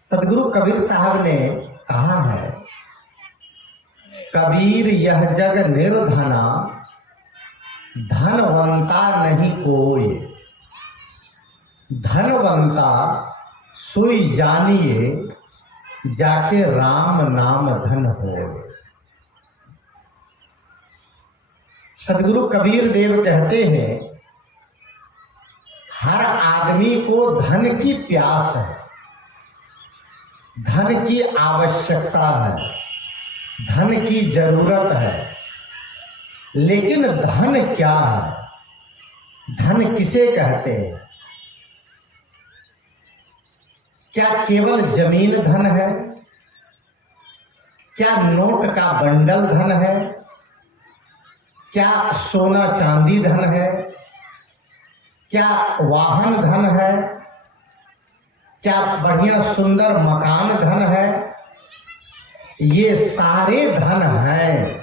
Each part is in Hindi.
सदगुरु कबीर साहब ने कहा है, कबीर यह जग निर्धना, धनवंता नहीं कोई। धनवंता सोई जानिए, जाके राम नाम धन हो। सदगुरु कबीर देव कहते हैं, हर आदमी को धन की प्यास है, धन की आवश्यकता है, धन की जरूरत है। लेकिन धन क्या है? धन किसे कहते हैं? क्या केवल जमीन धन है? क्या नोट का बंडल धन है? क्या सोना चांदी धन है? क्या वाहन धन है? क्या बढ़िया सुंदर मकान धन है? ये सारे धन हैं।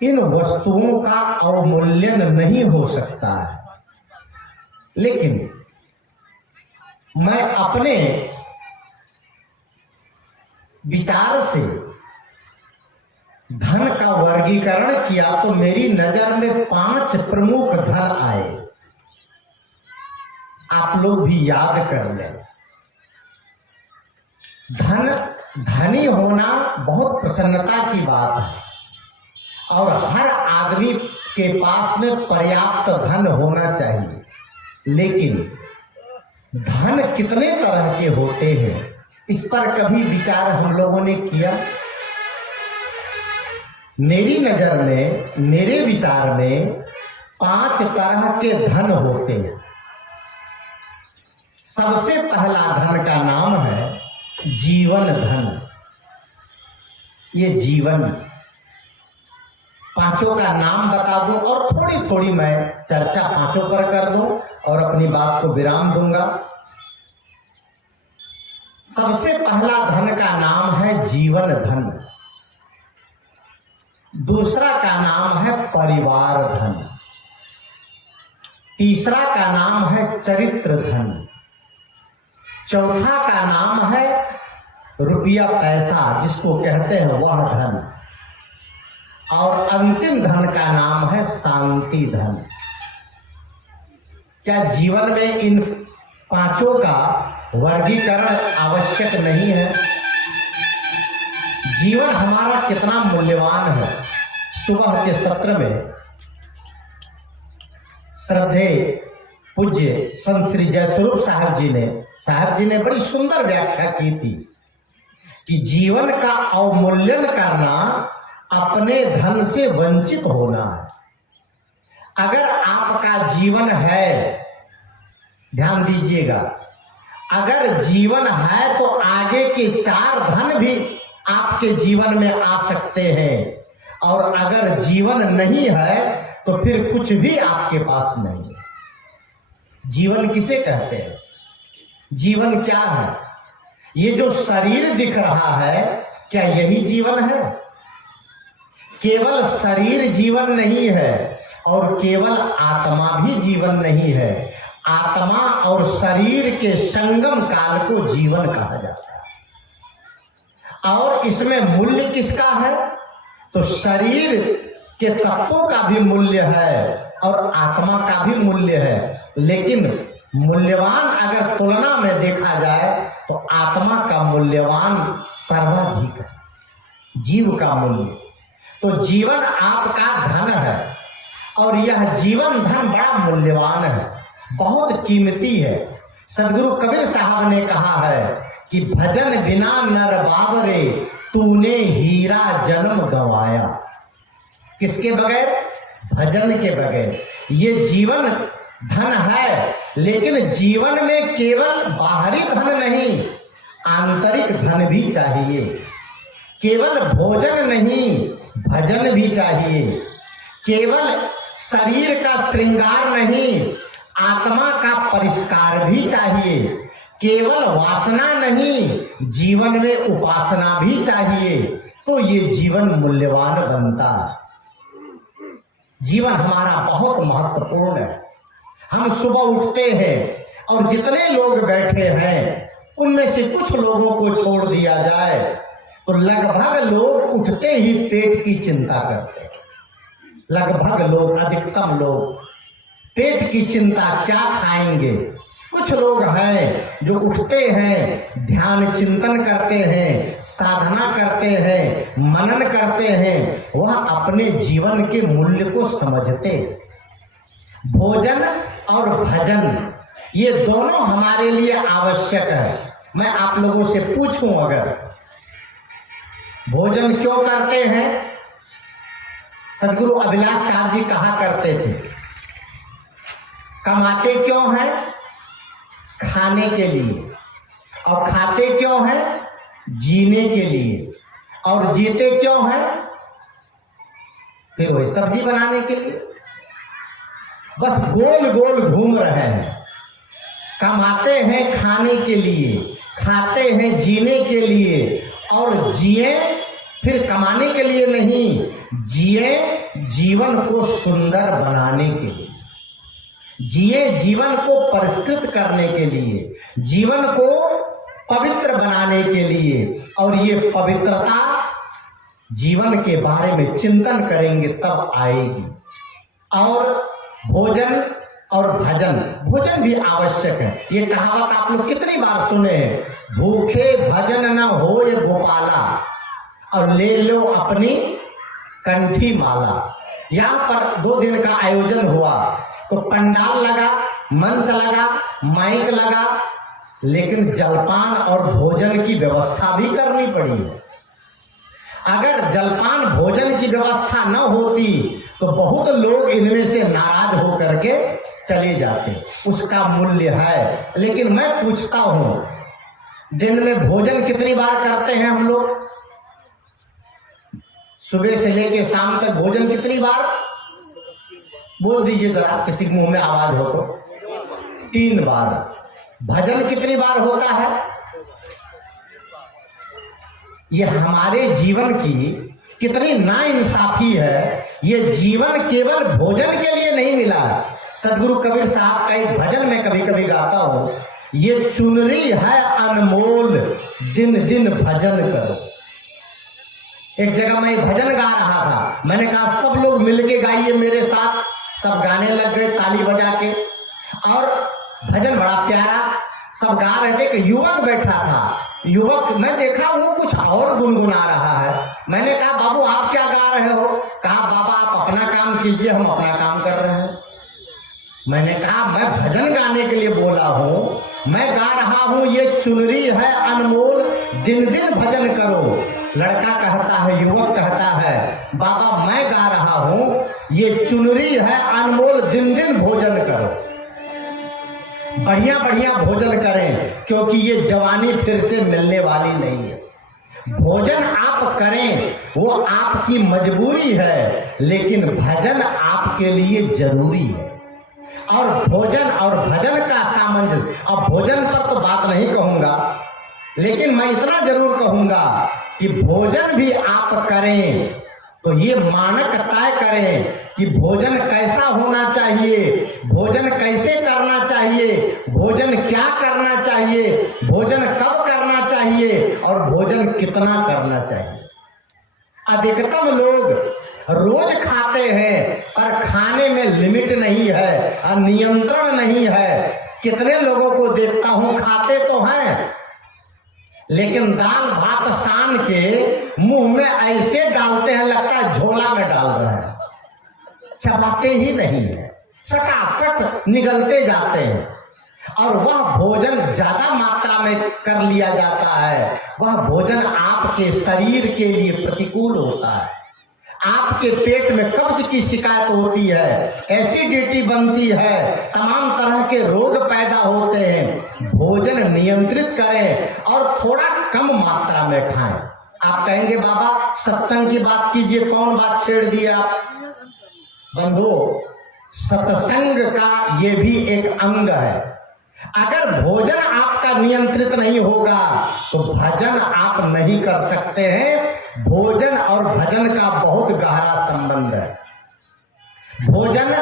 इन वस्तुओं का अवमूल्यन नहीं हो सकता है। लेकिन मैं अपने विचार से धन का वर्गीकरण किया तो मेरी नजर में 5 प्रमुख धन आए। आप लोग भी याद कर लें। धनी होना बहुत प्रसन्नता की बात है और हर आदमी के पास में पर्याप्त धन होना चाहिए। लेकिन धन कितने तरह के होते हैं, इस पर कभी विचार हम लोगों ने किया? मेरी नजर में, मेरे विचार में 5 तरह के धन होते हैं। सबसे पहला धन का नाम है जीवन धन। ये जीवन, पांचों का नाम बता दूं और थोड़ी थोड़ी मैं चर्चा पांचों पर कर दूं और अपनी बात को विराम दूंगा। सबसे पहला धन का नाम है जीवन धन। दूसरा का नाम है परिवार धन। तीसरा का नाम है चरित्र धन। चौथा का नाम है रुपया पैसा, जिसको कहते हैं वह धन। और अंतिम धन का नाम है शांति धन। क्या जीवन में इन पांचों का वर्गीकरण आवश्यक नहीं है? जीवन हमारा कितना मूल्यवान है। सुबह के सत्र में श्रद्धेय पूज्य संत श्री जयस्वरूप साहब जी ने बड़ी सुंदर व्याख्या की थी कि जीवन का अवमूल्यन करना अपने धन से वंचित होना है। अगर आपका जीवन है, ध्यान दीजिएगा, अगर जीवन है तो आगे के 4 धन भी आपके जीवन में आ सकते हैं। और अगर जीवन नहीं है तो फिर कुछ भी आपके पास नहीं है। जीवन किसे कहते हैं? जीवन क्या है? ये जो शरीर दिख रहा है, क्या यही जीवन है? केवल शरीर जीवन नहीं है और केवल आत्मा भी जीवन नहीं है। आत्मा और शरीर के संगम काल को जीवन कहा जाता है। और इसमें मूल्य किसका है? तो शरीर के तत्वों का भी मूल्य है और आत्मा का भी मूल्य है। लेकिन मूल्यवान अगर तुलना में देखा जाए तो आत्मा का मूल्यवान सर्वाधिक है, जीव का मूल्य। तो जीवन आपका धन है और यह जीवन धन बड़ा मूल्यवान है, बहुत कीमती है। सदगुरु कबीर साहब ने कहा है कि भजन बिना नर बाबरे, तूने हीरा जन्म गंवाया। किसके बगैर? भजन के बगैर। ये जीवन धन है, लेकिन जीवन में केवल बाहरी धन नहीं, आंतरिक धन भी चाहिए। केवल भोजन नहीं, भजन भी चाहिए। केवल शरीर का श्रृंगार नहीं, आत्मा का परिष्कार भी चाहिए। केवल वासना नहीं, जीवन में उपासना भी चाहिए। तो ये जीवन मूल्यवान बनता है। जीवन हमारा बहुत महत्वपूर्ण है। हम सुबह उठते हैं और जितने लोग बैठे हैं उनमें से कुछ लोगों को छोड़ दिया जाए तो लगभग लोग उठते ही पेट की चिंता करते हैं। लगभग लोग, अधिकतम लोग पेट की चिंता, क्या खाएंगे। कुछ लोग हैं जो उठते हैं, ध्यान चिंतन करते हैं, साधना करते हैं, मनन करते हैं, वह अपने जीवन के मूल्य को समझते हैं। भोजन और भजन ये दोनों हमारे लिए आवश्यक है। मैं आप लोगों से पूछूं, अगर भोजन क्यों करते हैं? सदगुरु अभिलाष साहब जी कहा करते थे, कमाते क्यों हैं? खाने के लिए। और खाते क्यों हैं? जीने के लिए। और जीते क्यों हैं? फिर वही सब्जी बनाने के लिए। बस गोल गोल घूम रहे हैं। कमाते हैं खाने के लिए, खाते हैं जीने के लिए, और जिए फिर कमाने के लिए नहीं, जिए जीवन को सुंदर बनाने के लिए, जिए जीवन को परिष्कृत करने के लिए, जीवन को पवित्र बनाने के लिए। और ये पवित्रता जीवन के बारे में चिंतन करेंगे तब आएगी। और भोजन और भजन, भोजन भी आवश्यक है। ये कहावत आप लोग कितनी बार सुने हैं, भूखे भजन न होय गोपाला, और ले लो अपनी कंठी माला। यहाँ पर 2 दिन का आयोजन हुआ तो पंडाल लगा, मंच लगा, माइक लगा, लेकिन जलपान और भोजन की व्यवस्था भी करनी पड़ी है। अगर जलपान भोजन की व्यवस्था न होती तो बहुत लोग इनमें से नाराज होकर के चले जाते। उसका मूल्य है। लेकिन मैं पूछता हूं, दिन में भोजन कितनी बार करते हैं हम लोग? सुबह से लेके शाम तक भोजन कितनी बार? बोल दीजिए जरा, किसी के मुंह में आवाज हो तो। 3 बार। भजन कितनी बार होता है? ये हमारे जीवन की कितनी नाइंसाफी है। ये जीवन केवल भोजन के लिए नहीं मिला है। सदगुरु कबीर साहब का एक भजन मैं कभी कभी गाता हूं, ये चुनरी है अनमोल, दिन दिन भजन करो। एक जगह मैं भजन गा रहा था, मैंने कहा सब लोग मिलके गाइए मेरे साथ। सब गाने लग गए ताली बजा के, और भजन बड़ा प्यारा सब गा रहे थे। एक युवक बैठा था, युवक मैं देखा वो कुछ और गुनगुना रहा है। मैंने कहा बाबू आप क्या गा रहे हो? कहा बाबा आप अपना काम कीजिए, हम अपना काम कर रहे हैं। मैंने कहा मैं भजन गाने के लिए बोला हूँ, मैं गा रहा हूँ ये चुनरी है अनमोल, दिन दिन भजन करो। लड़का कहता है, युवक कहता है, बाबा मैं गा रहा हूँ ये चुनरी है अनमोल, दिन दिन भोजन करो। बढ़िया बढ़िया भोजन करें, क्योंकि ये जवानी फिर से मिलने वाली नहीं है। भोजन आप करें वो आपकी मजबूरी है, लेकिन भजन आपके लिए जरूरी है। और भोजन और भजन का सामंजस्य, अब भोजन पर तो बात नहीं कहूंगा, लेकिन मैं इतना जरूर कहूंगा कि भोजन भी आप करें तो ये मानक तय करें कि भोजन कैसा होना चाहिए, भोजन कैसे करना चाहिए, भोजन क्या करना चाहिए, भोजन कब करना चाहिए, और भोजन कितना करना चाहिए। अधिकतम लोग रोज खाते हैं पर खाने में लिमिट नहीं है और नियंत्रण नहीं है। कितने लोगों को देखता हूं खाते तो हैं, लेकिन दाल भात सान के मुंह में ऐसे डालते हैं लगता है झोला में डाल रहे हैं, चबाते ही नहीं है, सटासट निगलते जाते हैं। और वह भोजन ज्यादा मात्रा में कर लिया जाता है, वह भोजन आपके शरीर के लिए प्रतिकूल होता है। आपके पेट में कब्ज की शिकायत होती है, एसिडिटी बनती है, तमाम तरह के रोग पैदा होते हैं। भोजन नियंत्रित करें और थोड़ा कम मात्रा में खाएं। आप कहेंगे बाबा सत्संग की बात कीजिए, कौन बात छेड़ दिया? बंधु, सत्संग का ये भी एक अंग है। अगर भोजन आपका नियंत्रित नहीं होगा तो भजन आप नहीं कर सकते हैं। भोजन और भजन का बहुत गहरा संबंध है। भोजन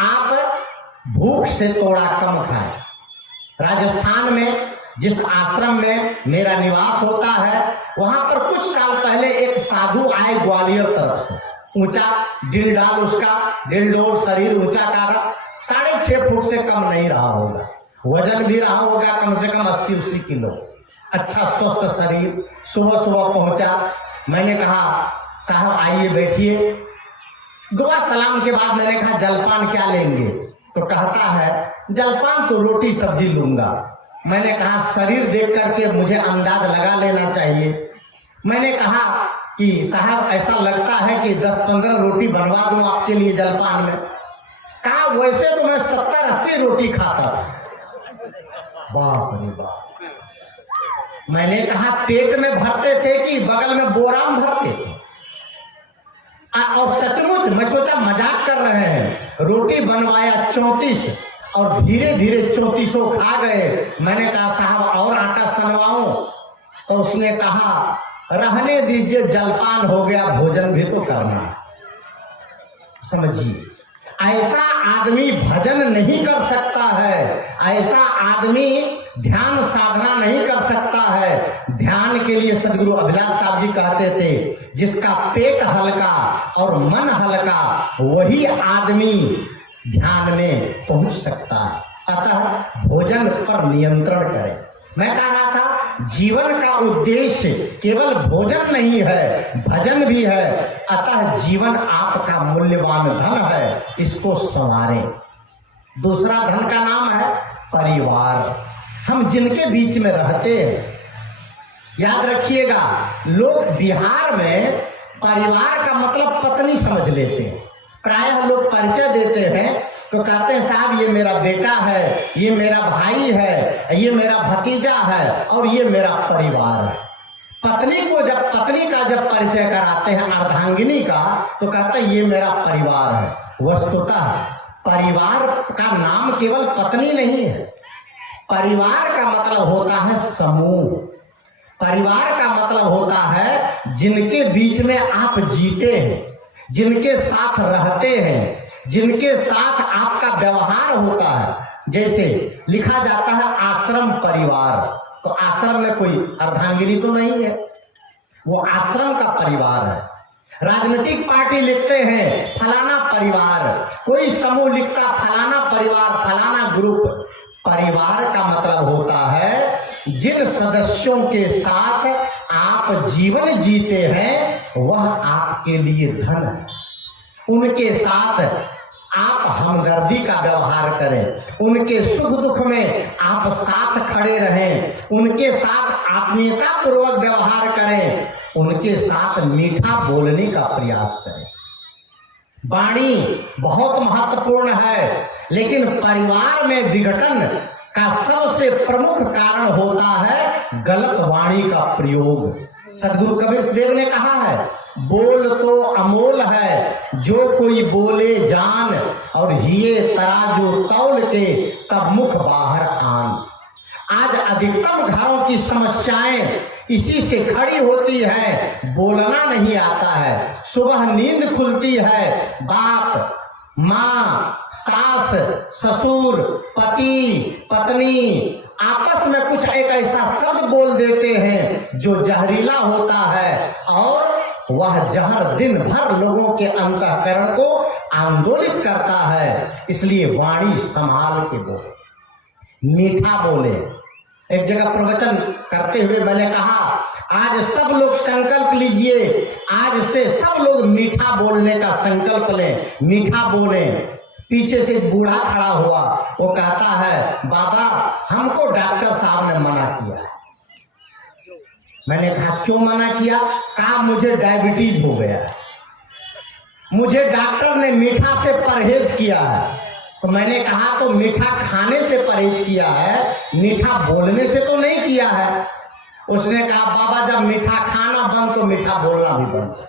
आप भूख से तोड़ा कम खाए। राजस्थान में जिस आश्रम में मेरा निवास होता है, वहां पर कुछ साल पहले एक साधु आए ग्वालियर तरफ से। ऊंचा डिलडाल, उसका डिलडोल शरीर ऊंचा काड़ा, 6.5 फुट से कम नहीं रहा होगा। वजन भी रहा होगा कम से कम 80-80 किलो। अच्छा स्वस्थ शरीर। सुबह सुबह पहुंचा। मैंने कहा साहब आइए बैठिए। दुआ सलाम के बाद मैंने कहा जलपान क्या लेंगे? तो कहता है जलपान तो रोटी सब्जी लूंगा। मैंने कहा शरीर देख करके मुझे अंदाज लगा लेना चाहिए। मैंने कहा कि साहब ऐसा लगता है कि 10-15 रोटी बनवा दूं आपके लिए जलपान में। कहा वैसे तो मैं 70-80 रोटी खाता। बाप रे बाप। मैंने कहा पेट में भरते थे कि बगल में बोरा में भरते थे? और सचमुच मैं सोचा मजाक कर रहे हैं। रोटी बनवाया 34 और धीरे धीरे 34 खा गए। मैंने कहा साहब और आटा सनवाऊं? तो उसने कहा रहने दीजिए, जलपान हो गया, भोजन भी तो करना है। समझिए, ऐसा आदमी भजन नहीं कर सकता है, ऐसा आदमी ध्यान साधना नहीं कर सकता है। ध्यान के लिए सदगुरु अभिलाष साहब जी कहते थे जिसका पेट हल्का और मन हल्का वही आदमी ध्यान में पहुंच सकता है। अतः भोजन पर नियंत्रण करें। मैं कह रहा था जीवन का उद्देश्य केवल भोजन नहीं है, भजन भी है। अतः जीवन आपका मूल्यवान धन है, इसको संवारें। दूसरा धन का नाम है परिवार। हम जिनके बीच में रहते हैं, याद रखिएगा, लोग बिहार में परिवार का मतलब पत्नी समझ लेते हैं। प्रायः लोग परिचय देते हैं तो कहते हैं साहब ये मेरा बेटा है, ये मेरा भाई है, ये मेरा भतीजा है और ये मेरा परिवार है। पत्नी का जब परिचय कराते हैं अर्धांगिनी का, तो कहते हैं ये मेरा परिवार है। वस्तुतः परिवार का नाम केवल पत्नी नहीं है। परिवार का मतलब होता है समूह। परिवार का मतलब होता है जिनके बीच में आप जीते हैं, जिनके साथ रहते हैं, जिनके साथ आपका व्यवहार होता है। जैसे लिखा जाता है आश्रम परिवार, तो आश्रम में कोई अर्धांगिनी तो नहीं है, वो आश्रम का परिवार है। राजनीतिक पार्टी लिखते हैं फलाना परिवार, कोई समूह लिखता फलाना परिवार, फलाना ग्रुप। परिवार का मतलब होता है जिन सदस्यों के साथ आप जीवन जीते हैं वह आपके लिए धन है। उनके साथ आप हमदर्दी का व्यवहार करें, उनके सुख दुख में आप साथ खड़े रहें, उनके साथ आत्मीयता पूर्वक व्यवहार करें, उनके साथ मीठा बोलने का प्रयास करें। वाणी बहुत महत्वपूर्ण है, लेकिन परिवार में विघटन का सबसे प्रमुख कारण होता है गलत वाणी का प्रयोग। सदगुरु कबीर देव ने कहा है बोल तो अमोल है, जो कोई बोले जान, और हिये तराजू तौल के तब मुख बाहर आन। आज अधिकतम घरों की समस्याएं इसी से खड़ी होती है, बोलना नहीं आता है। सुबह नींद खुलती है, बाप माँ, सास, ससुर, पति, पत्नी आपस में कुछ एक ऐसा शब्द बोल देते हैं जो जहरीला होता है, और वह जहर दिन भर लोगों के अंतःकरण को आंदोलित करता है। इसलिए वाणी संभाल के बोले, मीठा बोले। एक जगह प्रवचन करते हुए मैंने कहा आज सब लोग संकल्प लीजिए, आज से सब लोग मीठा बोलने का संकल्प लें, मीठा बोलें। पीछे से एक बूढ़ा खड़ा हुआ, वो कहता है बाबा हमको डॉक्टर साहब ने मना किया। मैंने कहा क्यों मना किया? कहा मुझे डायबिटीज हो गया, मुझे डॉक्टर ने मीठा से परहेज किया है। तो मैंने कहा तो मीठा खाने से परहेज किया है, मीठा बोलने से तो नहीं किया है। उसने कहा बाबा जब मीठा खाना बंद तो मीठा बोलना भी बंद,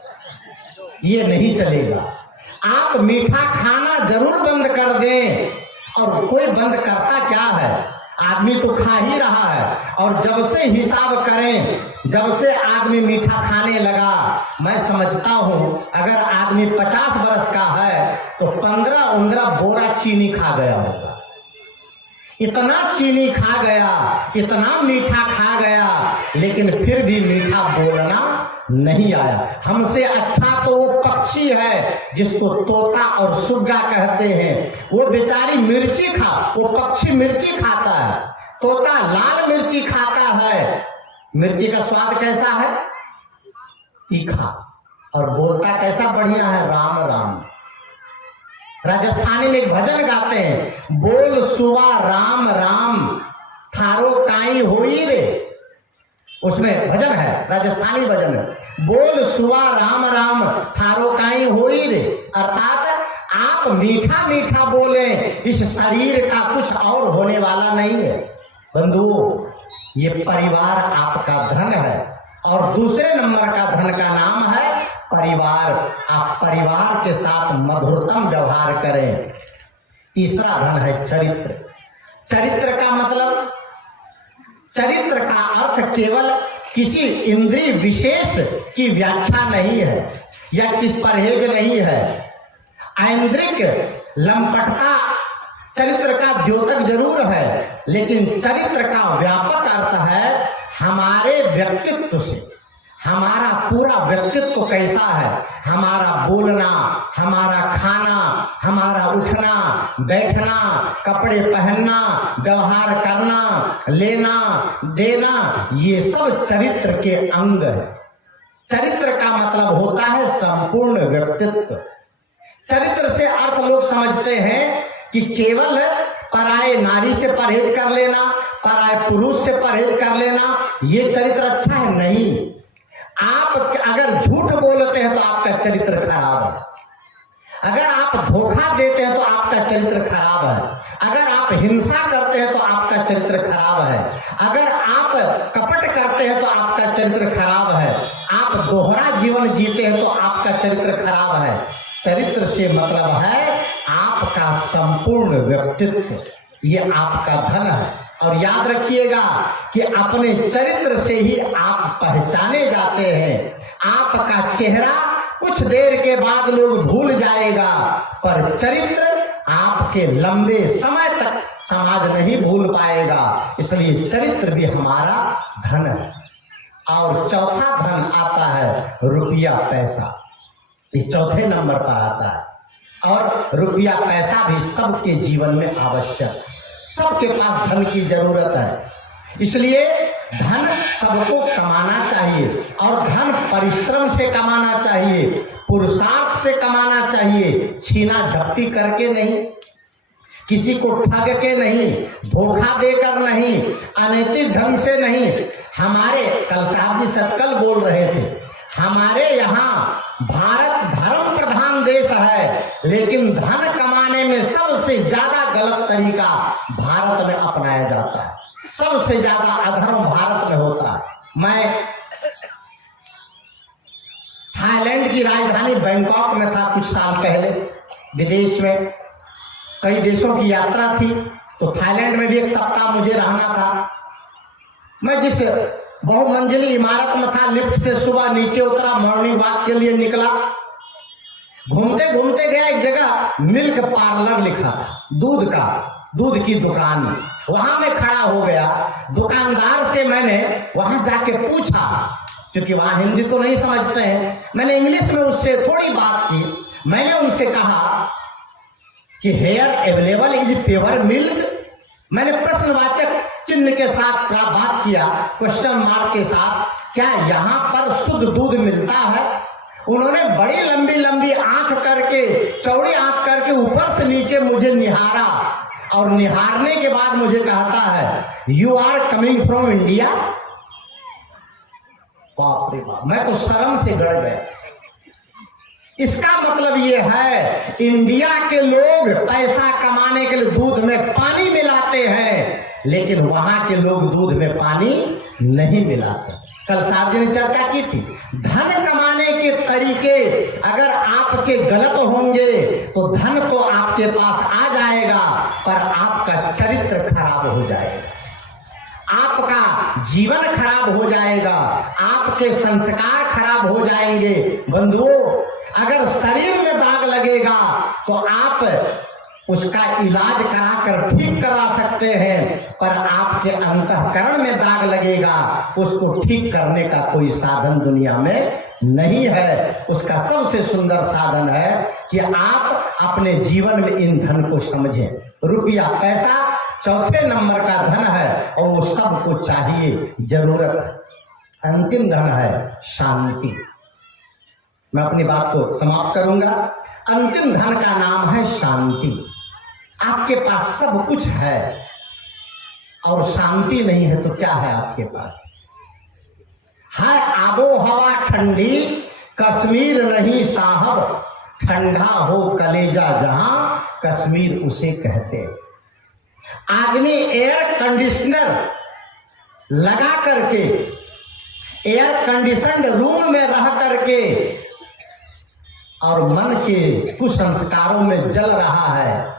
ये नहीं चलेगा। आप मीठा खाना जरूर बंद कर दें, और कोई बंद करता क्या है? आदमी तो खा ही रहा है, और जब से हिसाब करें, जब से आदमी मीठा खाने लगा, मैं समझता हूं अगर आदमी 50 बरस का है तो 15-15 बोरा चीनी खा गया होगा। इतना चीनी खा गया, इतना मीठा खा गया, लेकिन फिर भी मीठा बोलना नहीं आया। हमसे अच्छा तो वो पक्षी है जिसको तोता और सुग्गा कहते हैं, वो बेचारी मिर्ची वो पक्षी मिर्ची खाता है, तोता लाल मिर्ची खाता है। मिर्ची का स्वाद कैसा है? तीखा। और बोलता कैसा बढ़िया है, राम राम। राजस्थानी में एक भजन गाते हैं, बोल सुवा राम राम थारो काई होई रे। उसमें भजन है, राजस्थानी भजन है, बोल सुवा राम राम थारो काई होई रे। अर्थात आप मीठा मीठा बोले, इस शरीर का कुछ और होने वाला नहीं है। बंधुओं, ये परिवार आपका धन है, और दूसरे नंबर का धन का नाम है परिवार। आप परिवार के साथ मधुरतम व्यवहार करें। तीसरा धन है चरित्र। चरित्र का मतलब, चरित्र का अर्थ केवल किसी इंद्रिय विशेष की व्याख्या नहीं है, या किस परहेज नहीं है। ऐन्द्रिक लंपटता चरित्र का द्योतक जरूर है, लेकिन चरित्र का व्यापक अर्थ है हमारे व्यक्तित्व से। हमारा पूरा व्यक्तित्व कैसा है, हमारा बोलना, हमारा खाना, हमारा उठना बैठना, कपड़े पहनना, व्यवहार करना, लेना देना, ये सब चरित्र के अंग है। चरित्र का मतलब होता है संपूर्ण व्यक्तित्व। चरित्र से अर्थ लोग समझते हैं कि केवल पराये नारी से परहेज कर लेना, पराये पुरुष से परहेज कर लेना, ये चरित्र अच्छा है। नहीं, आप अगर झूठ बोलते हैं तो आपका चरित्र खराब है। अगर आप धोखा देते हैं तो आपका चरित्र खराब है। अगर आप हिंसा करते हैं तो आपका चरित्र खराब है। अगर आप कपट करते हैं तो आपका चरित्र खराब है। आप दोहरा जीवन जीते हैं तो आपका चरित्र खराब है। चरित्र से मतलब है आपका संपूर्ण व्यक्तित्व, ये आपका धन है। और याद रखिएगा कि अपने चरित्र से ही आप पहचाने जाते हैं। आपका चेहरा कुछ देर के बाद लोग भूल जाएगा, पर चरित्र आपके लंबे समय तक समाज नहीं भूल पाएगा। इसलिए चरित्र भी हमारा धन है। और चौथा धन आता है रुपया पैसा, ये चौथे नंबर पर आता है। और रुपया पैसा भी सबके जीवन में आवश्यक, सबके पास धन की जरूरत है। इसलिए धन सबको कमाना चाहिए, और धन परिश्रम से कमाना चाहिए, पुरुषार्थ से कमाना चाहिए, छीना झपटी करके नहीं, किसी को ठग के नहीं, धोखा देकर नहीं, अनैतिक ढंग से नहीं। हमारे कल साहब जी सब कल बोल रहे थे, हमारे यहाँ भारत धर्म प्रधान देश है, लेकिन धन कमाने में सबसे ज्यादा गलत तरीका भारत में अपनाया जाता है। सबसे ज्यादा अधर्म भारत में होता है। मैं थाईलैंड की राजधानी बैंकॉक में था कुछ साल पहले, विदेश में कई देशों की यात्रा थी, तो थाईलैंड में भी एक सप्ताह मुझे रहना था। मैं जिस बहुमंजिली इमारत में था, लिफ्ट से सुबह नीचे उतरा, मॉर्निंग वॉक के लिए निकला। घूमते घूमते गया एक जगह मिल्क पार्लर लिखा था, दूध की दुकान। वहां मैं खड़ा हो गया, दुकानदार से मैंने वहां जाके पूछा, क्योंकि वहां हिंदी तो नहीं समझते हैं, मैंने इंग्लिश में उससे थोड़ी बात की। मैंने उनसे कहा कि here available is pure milk. मैंने प्रश्नवाचक चिन्ह के साथ बात किया, क्वेश्चन मार्क के साथ, क्या यहाँ पर शुद्ध दूध मिलता है? उन्होंने बड़ी लंबी लंबी आंख करके, चौड़ी आंख करके ऊपर से नीचे मुझे निहारा, और निहारने के बाद मुझे कहता है, you are coming from India. बाप रे बाप, मैं तो शर्म से गड़ गया। इसका मतलब ये है, इंडिया के लोग पैसा कमाने के लिए दूध में पानी मिलाते हैं, लेकिन वहां के लोग दूध में पानी नहीं मिलाते। कल साहब जी ने चर्चा की थी। धन कमाने के तरीके अगर आपके गलत होंगे तो धन तो आपके पास आ जाएगा, पर आपका चरित्र खराब हो जाएगा, आपका जीवन खराब हो जाएगा, आपके संस्कार खराब हो जाएंगे। बंधुओं, अगर शरीर में दाग लगेगा तो आप उसका इलाज कराकर ठीक करा सकते हैं, पर आपके अंतःकरण में दाग लगेगा, उसको ठीक करने का कोई साधन दुनिया में नहीं है। उसका सबसे सुंदर साधन है कि आप अपने जीवन में इन धन को समझें। रुपया पैसा चौथे नंबर का धन है और वो सबको चाहिए, जरूरत। अंतिम धन है शांति। मैं अपनी बात को समाप्त करूंगा। अंतिम धन का नाम है शांति। आपके पास सब कुछ है और शांति नहीं है तो क्या है आपके पास? है आबो हवा ठंडी, कश्मीर नहीं साहब, ठंडा हो कलेजा जहां, कश्मीर उसे कहते। आदमी एयर कंडीशनर लगा करके, एयर कंडीशनड रूम में रह करके और मन के कुसंस्कारों में जल रहा है।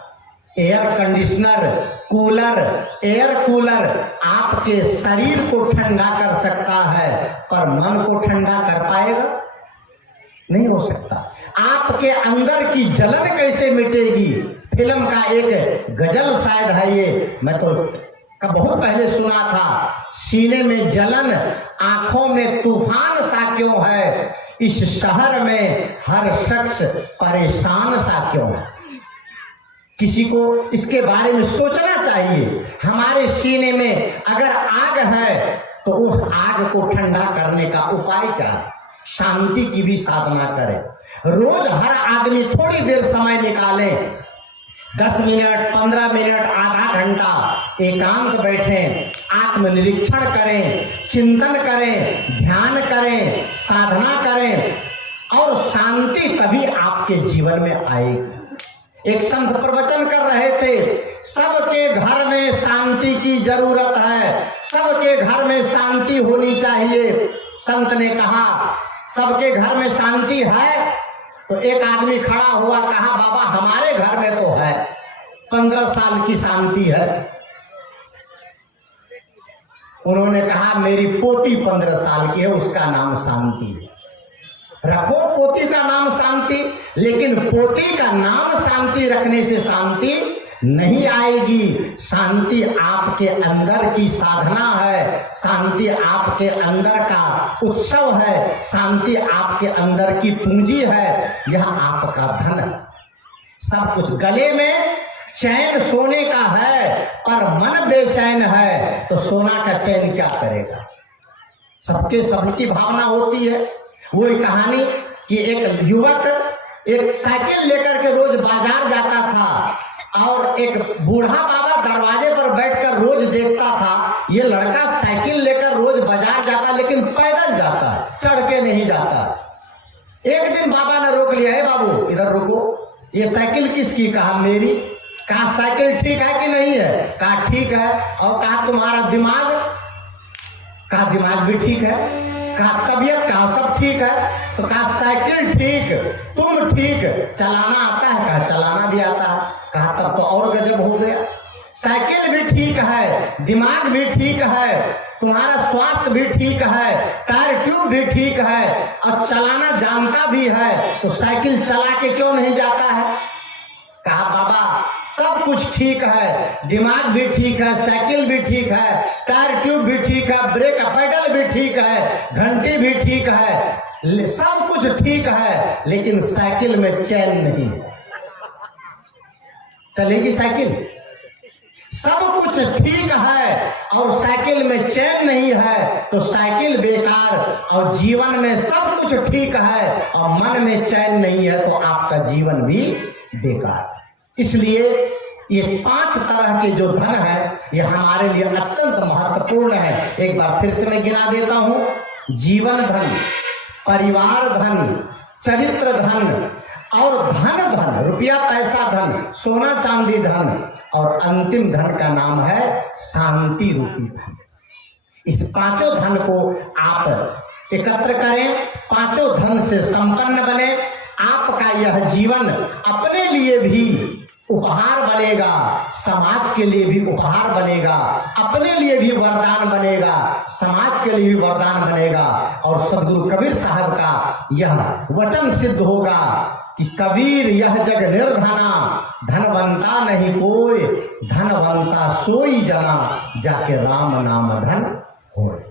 Air conditioner, cooler, air cooler आपके शरीर को ठंडा कर सकता है, पर मन को ठंडा कर पाएगा? नहीं हो सकता। आपके अंदर की जलन कैसे मिटेगी? फिल्म का एक गजल शायद है ये, मैं तो बहुत पहले सुना था। सीने में जलन, आंखों में तूफान सा क्यों है, इस शहर में हर शख्स परेशान सा क्यों है? किसी को इसके बारे में सोचना चाहिए। हमारे सीने में अगर आग है तो उस आग को ठंडा करने का उपाय क्या है? शांति की भी साधना करें। रोज हर आदमी थोड़ी देर समय निकाले, 10 मिनट, 15 मिनट, आधा घंटा एकांत बैठें, आत्मनिरीक्षण करें, चिंतन करें, ध्यान करें, साधना करें, और शांति तभी आपके जीवन में आएगी। एक संत प्रवचन कर रहे थे, सबके घर में शांति की जरूरत है, सबके घर में शांति होनी चाहिए। संत ने कहा सबके घर में शांति है? तो एक आदमी खड़ा हुआ, कहा बाबा हमारे घर में तो है, 15 साल की शांति है। उन्होंने कहा मेरी पोती 15 साल की है, उसका नाम शांति है। रखो पोती का नाम शांति, लेकिन पोती का नाम शांति रखने से शांति नहीं आएगी। शांति आपके अंदर की साधना है, शांति आपके अंदर का उत्सव है, शांति आपके अंदर की पूंजी है, यह आपका धन है। सब कुछ गले में चैन सोने का है, पर मन बेचैन है तो सोना का चैन क्या करेगा? सबकी भावना होती है। वो एक कहानी कि एक युवक एक साइकिल लेकर के रोज बाजार जाता था और एक बूढ़ा बाबा दरवाजे पर बैठकर रोज देखता था, ये लड़का साइकिल लेकर रोज बाजार जाता लेकिन पैदल जाता, चढ़ के नहीं जाता। एक दिन बाबा ने रोक लिया, है बाबू इधर रुको, ये साइकिल किसकी? कहा मेरी। कहा साइकिल ठीक है कि नहीं है? कहा ठीक है। और कहा तुम्हारा दिमाग? कहा दिमाग भी ठीक है। कहा तबीयत? कहा सब ठीक है। तो कहा साइकिल ठीक, तुम ठीक, चलाना आता है? कहा चलाना भी आता है। कहा तब तो और गजब हो गया, साइकिल भी ठीक है, दिमाग भी ठीक है, तुम्हारा स्वास्थ्य भी ठीक है, टायर ट्यूब भी ठीक है और चलाना जानता भी है, तो साइकिल चला के क्यों नहीं जाता है? कहा बाबा सब कुछ ठीक है, दिमाग भी ठीक है, साइकिल भी ठीक है, टायर ट्यूब भी ठीक है, ब्रेक पैडल भी ठीक है, घंटी भी ठीक है, सब कुछ ठीक है, लेकिन साइकिल में चैन नहीं है। चलेगी साइकिल? सब कुछ ठीक है और साइकिल में चैन नहीं है तो साइकिल बेकार, और जीवन में सब कुछ ठीक है और मन में चैन नहीं है तो आपका जीवन भी बेकार। इसलिए ये 5 तरह के जो धन है ये हमारे लिए अत्यंत महत्वपूर्ण है। एक बार फिर से मैं गिना देता हूं। जीवन धन, परिवार धन, चरित्र धन और धन, रुपया पैसा धन, सोना चांदी धन, और अंतिम धन का नाम है शांति रूपी धन। इस पांचों धन को आप एकत्र करें, पांचों धन से संपन्न बने। आपका यह जीवन अपने लिए भी उपहार बनेगा, समाज के लिए भी उपहार बनेगा, अपने लिए भी वरदान बनेगा, समाज के लिए भी वरदान बनेगा। और सदगुरु कबीर साहब का यह वचन सिद्ध होगा कि कबीर यह जग निर्धना, धनवंता नहीं कोई, धनवंता सोई जना, जाके राम नाम धन होए।